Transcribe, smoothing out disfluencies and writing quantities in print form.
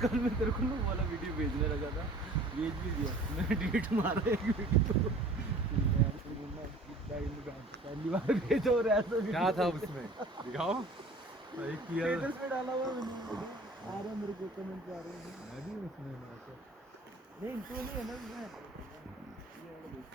कल मैं तेरे को ना वो वाला वीडियो भेजने लगा था, भेज भी दिया मैंने, डिलीट मारा एक वीडियो। पहली बार भेजो और ऐसा क्या था वीडियो उसमें, दिखाओ। भाई किया स्टेटस पे डाला हुआ है मैंने, आ रहा है मेरे को कमेंट आ रहे हैं। मैं भी हूँ उसमें, मैं तो नहीं तो नहीं है ना, मैं ये वाला देख।